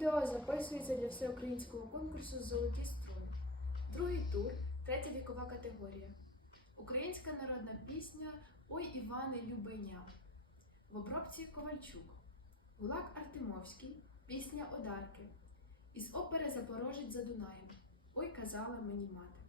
відео записується для всеукраїнського конкурсу Золоті строї. Другий тур, третя вікова категорія. Українська народна пісня Ой Іване Любеня. В обробці Ковальчук. Гулак Артемовський. Пісня Одарки. Із опери Запорожець за Дунаєм. Ой казала мені мати.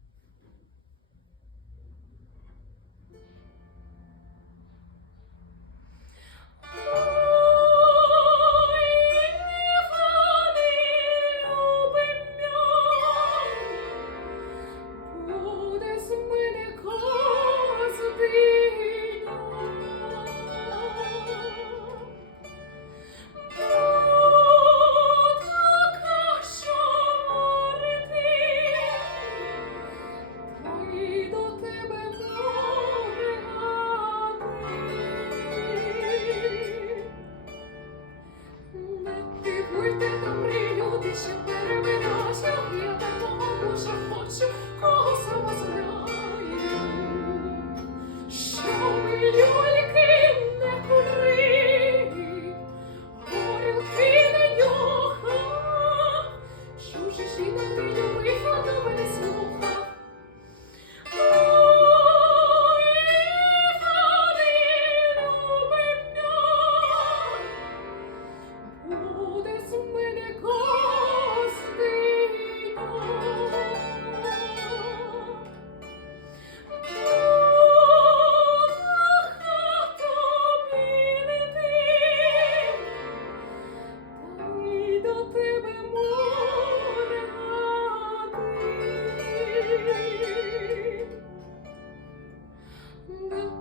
Bye.